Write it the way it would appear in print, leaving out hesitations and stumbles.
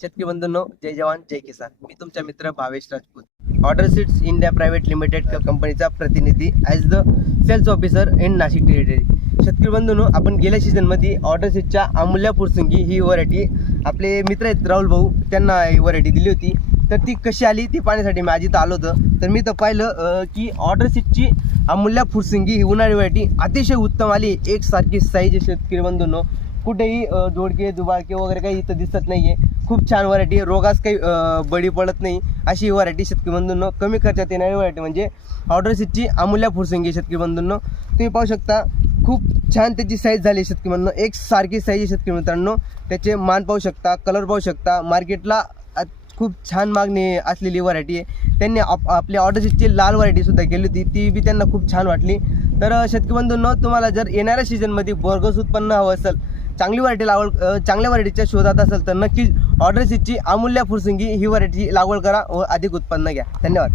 शेतकरी बंधूंनो, जय जवान जय किसान. मी तुमचा मित्र Bhavesh Rajput, Order Seeds India private limited कंपनीचा प्रतिनिधी as the sales officer in Nashik territory. शेतकरी बंधूंनो, आपण गेल्या सीझनमध्ये ऑर्डर सीडच्या अमूल्य फुरसंगी ही व्हरायटी आपले मित्र आहेत राहुल भाऊ, त्यांना ही व्हरायटी दिली होती. तर ती कशी आली ती पाहण्यासाठी मी आजी तर आलो होतं. तर मी तर पाहिलं की ऑर्डर सीडची अमूल्य फुरसंगी ही उन्हाळी व्हरायटी अतिशय उत्तम आली. एकसारखी साईज शेतकरी बंधूंनो, कुठेही जोडके दुबाळके वगैरे काही इथं दिसत नाही आहे. खूप छान व्हरायटी, रोगास काही बळी पडत नाही अशी व्हरायटी शेतकरी बंधूंनो. कमी खर्चात येणारी व्हरायटी म्हणजे ऑर्डर सीडची अमूल्य फुरसंगी शेतकरी बंधूंनो. तुम्ही पाहू शकता खूप छान त्याची साईज झाली शेतकरी बंधूंनो. एक सारखी साईज शेतकरी मित्रांनो. त्याचे मान पाहू शकता, कलर पाहू शकता. मार्केटला खूप छान मागणी असलेली व्हरायटी आहे. त्यांनी आपल्या ऑर्डर सीडची लाल व्हरायटीसुद्धा केली होती, ती बी त्यांना खूप छान वाटली. तर शेतकरी बंधूंनो, तुम्हाला जर येणाऱ्या सीझनमध्ये बोगस उत्पन्न हवं असेल, चांगली व्हरायटी चांगल्या व्हरायटीच्या शोधात असेल तर नक्कीच ऑर्डर सीडची अमूल्य फुरसंगी ही व्हरायटी लागवड करा व अधिक उत्पन्न घ्या. धन्यवाद.